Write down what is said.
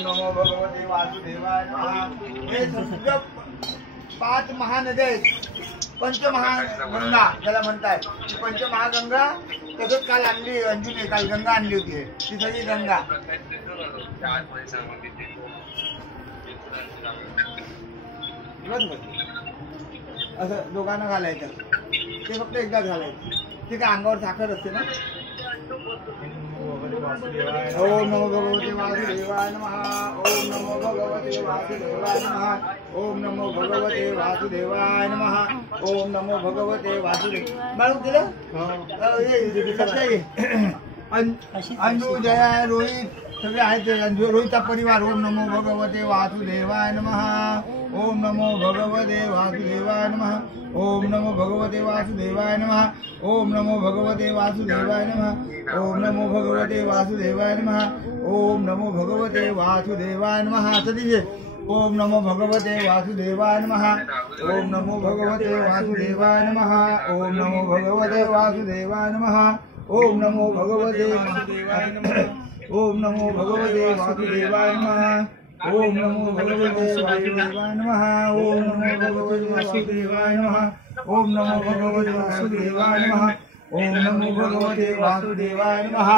नमो भगवते वासुदेवाय नमः। हे सगळं 5 महानद्या आहेत, पंचमहागंगा ज्याला म्हणतात। पंचमहागंगा तसंच काल आणली अंजुने, काल गंगा आणली होती, ती सगळी गंगा। असं दोघांना घालायचं, ते फक्त एकदा घालायचं, ते काय अंगावर साखर असते ना। ओम नमो भगवते वासुदेवाय नमः। ओम नमो भगवते वासुदेवाय नमः। ओम नमो भगवते वासुदेवाय नमः। ओम नमो भगवते वासुदेव बाळू केलं अंजू जया रोहित सगळे आहेत, रोहितचा परिवार। ओम नमो भगवते वासुदेवाय नमः। ओम नमो भगवते वासुदेवाय नमः। ओम नमो भगवते वासुदेवाय नमः। ओम नमो भगवते वासुदेवाय नमः। ओम नमो भगवते वासुदेवाय नमः। ओम नमो भगवते वासुदेवाय नमः। सतीजे ओम नमो भगवते वासुदेवाय नमः। ओम नमो भगवते वासुदेवाय नमः। ओम नमो भगवते वासुदेवाय नमः। ओम नमो भगवते वासुदेवाय नमः। ओम नमो भगवते वासुदेवाय नमः। ओम नमो भगवते वासुदेवाय नमः। ओम नमो भगवते वासुदेवाय नमः। ओम नमो भगवते वासुदेवाय नमः। ओम नमो भगवते वासुदेवाय नमः।